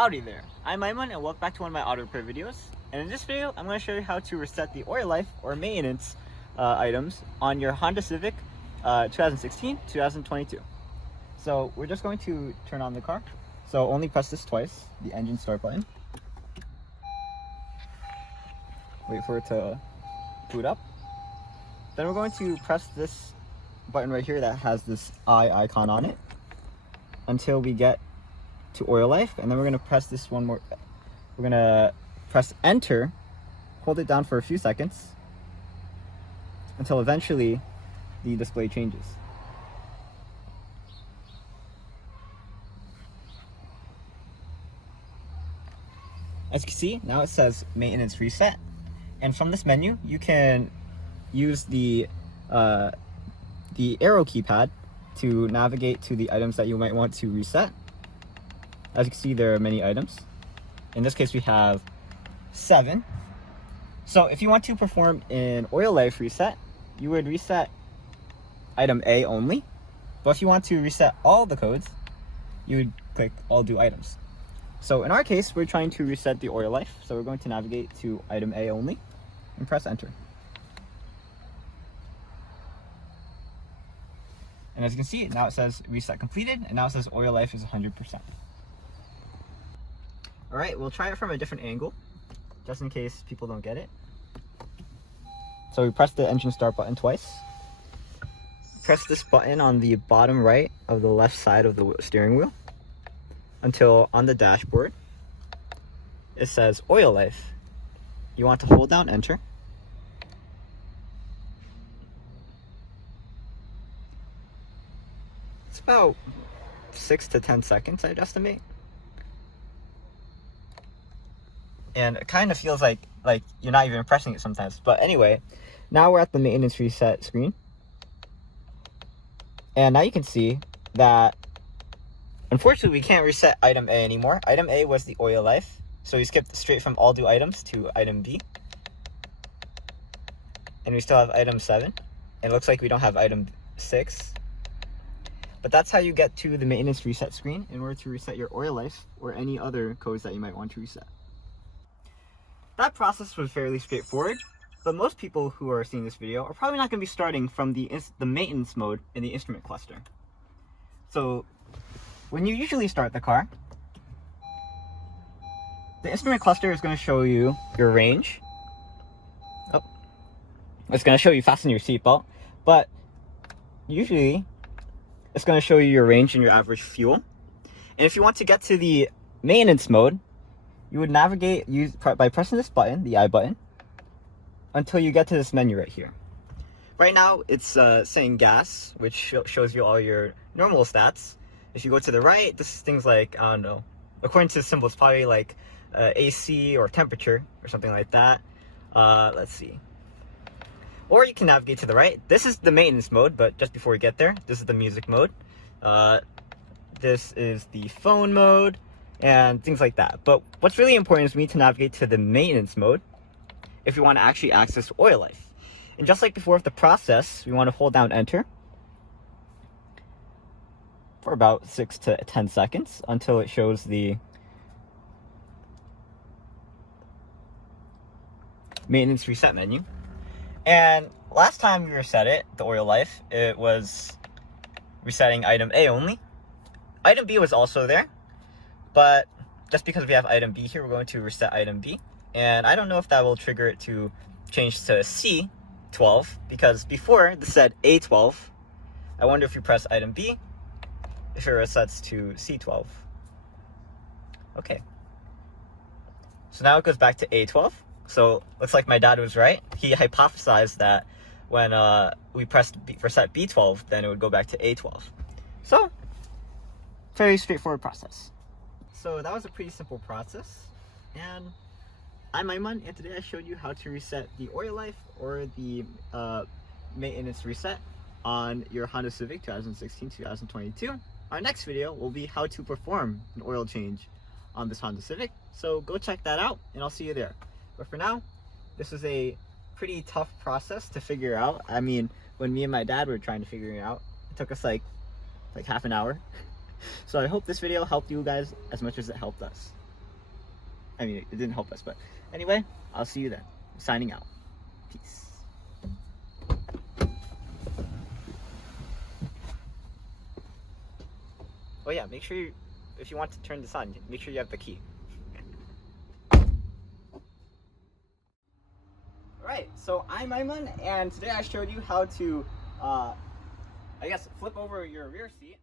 Howdy there, I'm Aiman and welcome back to one of my auto repair videos. And in this video, I'm going to show you how to reset the oil life or maintenance items on your Honda Civic 2016-2022. So we're just going to turn on the car. So only press this twice, the engine start button. Wait for it to boot up. Then we're going to press this button right here that has this eye icon on it until we get to oil life, and then we're going to press this one more. We're going to press enter, hold it down for a few seconds until eventually the display changes. As you can see, now it says maintenance reset, and from this menu you can use the arrow keypad to navigate to the items that you might want to reset. As you can see, there are many items. In this case, we have 7. So if you want to perform an oil life reset, you would reset item A only. But if you want to reset all the codes, you would click all do items. So in our case, we're trying to reset the oil life. So we're going to navigate to item A only and press enter. And as you can see, now it says reset completed, and now it says oil life is 100%. All right, we'll try it from a different angle, just in case people don't get it. So we press the engine start button twice. Press this button on the bottom right of the left side of the steering wheel until on the dashboard it says oil life. You want to hold down enter. It's about 6 to 10 seconds, I'd estimate. And it kind of feels like you're not even pressing it sometimes. But anyway, now we're at the maintenance reset screen. And now you can see that unfortunately we can't reset item A anymore. Item A was the oil life. So we skipped straight from all do items to item B. And we still have item 7. And it looks like we don't have item 6. But that's how you get to the maintenance reset screen in order to reset your oil life or any other codes that you might want to reset. That process was fairly straightforward, but most people who are seeing this video are probably not going to be starting from the maintenance mode in the instrument cluster. So when you usually start the car, the instrument cluster is going to show you your range. Oh, it's going to show you fasten your seatbelt, but usually it's going to show you your range and your average fuel. And if you want to get to the maintenance mode, you would navigate by pressing this button, the I button, until you get to this menu right here. Right now, it's saying gas, which shows you all your normal stats. If you go to the right, this is things like, I don't know, according to the symbol, it's probably like AC or temperature or something like that. Let's see. Or you can navigate to the right. This is the maintenance mode, but just before we get there, this is the music mode. This is the phone mode, and things like that. But what's really important is we need to navigate to the maintenance mode if we want to actually access oil life. And just like before with the process, we want to hold down enter for about 6 to 10 seconds until it shows the maintenance reset menu. And last time we reset it, the oil life, it was resetting item A only. Item B was also there, but just because we have item B here, we're going to reset item B. And I don't know if that will trigger it to change to C12, because before this said A12. I wonder if you press item B, if it resets to C12. Okay. So now it goes back to A12. So looks like my dad was right. He hypothesized that when we pressed reset B12, then it would go back to A12. So, very straightforward process. So that was a pretty simple process, and I'm Aiman, and today I showed you how to reset the oil life or the maintenance reset on your Honda Civic 2016-2022. Our next video will be how to perform an oil change on this Honda Civic, so go check that out, and I'll see you there. But for now, this was a pretty tough process to figure out. I mean, when me and my dad were trying to figure it out, it took us like half an hour. So I hope this video helped you guys as much as it helped us. I mean, it didn't help us, but anyway, I'll see you then. Signing out. Peace. Oh yeah, make sure you, if you want to turn this on, make sure you have the key. Alright, so I'm Aiman, and today I showed you how to, I guess, flip over your rear seat.